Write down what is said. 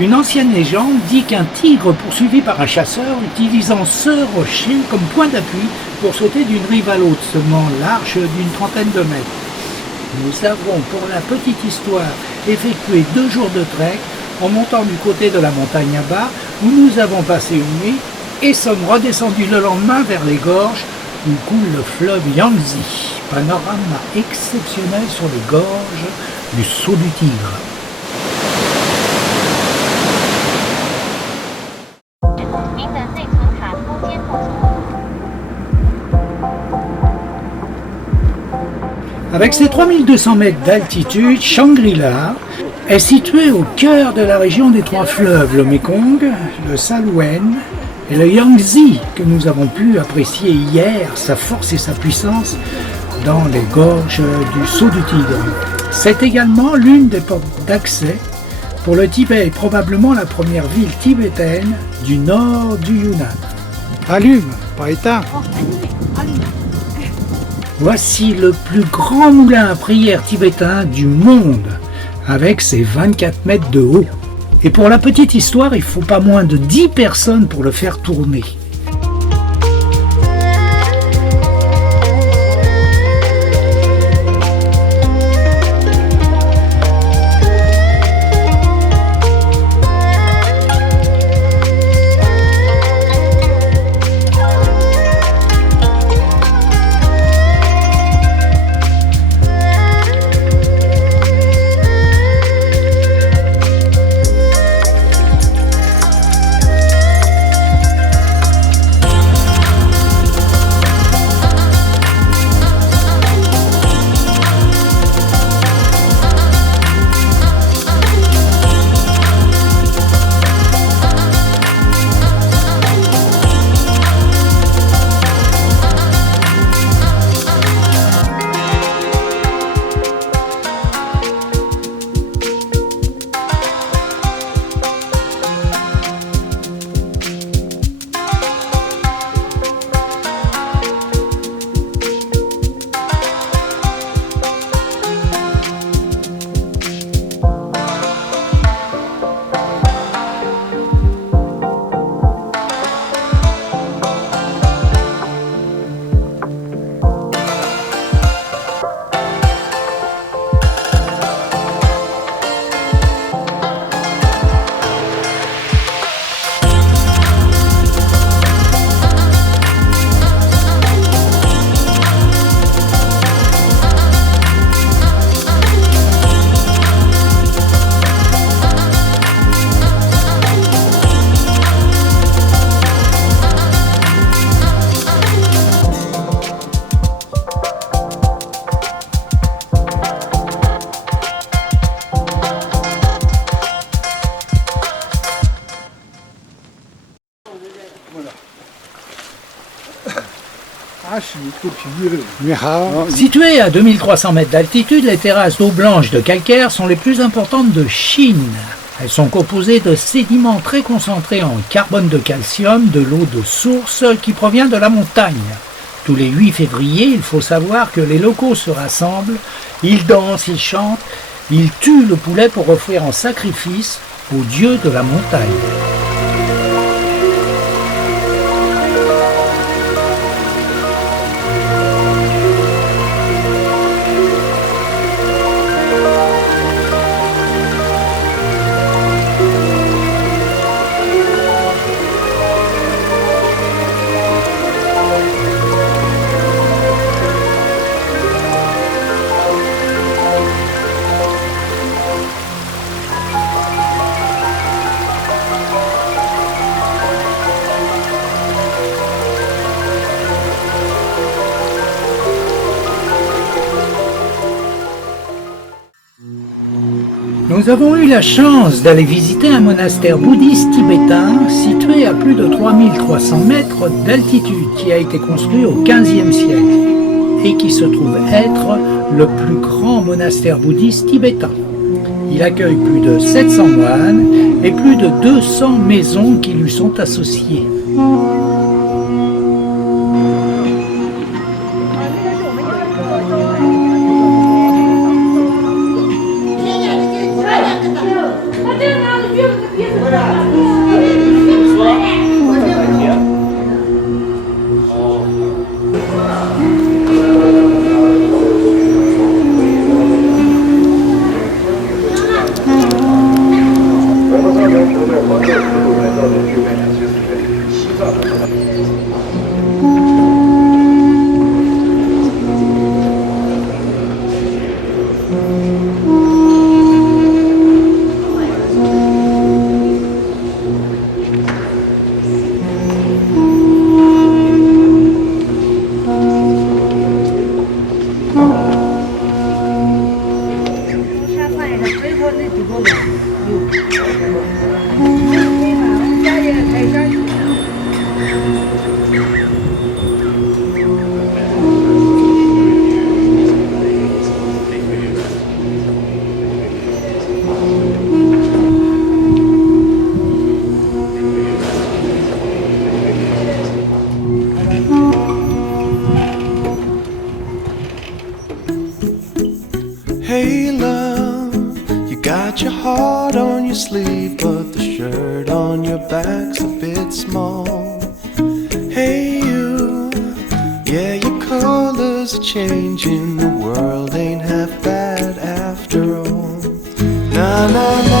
Une ancienne légende dit qu'un tigre poursuivi par un chasseur utilisant ce rocher comme point d'appui pour sauter d'une rive à l'autre, semant l'arche d'une trentaine de mètres. Nous avons, pour la petite histoire, effectué 2 jours de trek en montant du côté de la montagne à bas, où nous avons passé une nuit et sommes redescendus le lendemain vers les gorges où coule le fleuve Yangtze. Panorama exceptionnel sur les gorges du Saut du Tigre. Avec ses 3200 mètres d'altitude, Shangri-La est situé au cœur de la région des 3 fleuves, le Mekong, le Salween et le Yangtze, que nous avons pu apprécier hier, sa force et sa puissance dans les gorges du Saut du Tigre. C'est également l'une des portes d'accès pour le Tibet et probablement la première ville tibétaine du nord du Yunnan. Allume, pas éteint. Voici le plus grand moulin à prière tibétain du monde, avec ses 24 mètres de haut. Et pour la petite histoire, il ne faut pas moins de 10 personnes pour le faire tourner. Situées à 2300 mètres d'altitude, les terrasses d'eau blanche de calcaire sont les plus importantes de Chine. Elles sont composées de sédiments très concentrés en carbone de calcium, de l'eau de source qui provient de la montagne. Tous les 8 février, il faut savoir que les locaux se rassemblent, ils dansent, ils chantent, ils tuent le poulet pour offrir en sacrifice au dieu de la montagne. Nous avons eu la chance d'aller visiter un monastère bouddhiste tibétain situé à plus de 3300 mètres d'altitude qui a été construit au XVe siècle et qui se trouve être le plus grand monastère bouddhiste tibétain. Il accueille plus de 700 moines et plus de 200 maisons qui lui sont associées. Hey love, you got your heart on your sleeve, but the shirt on your back's a bit small. Hey you, yeah, your colors are changing, the world ain't half bad after all. Na na na.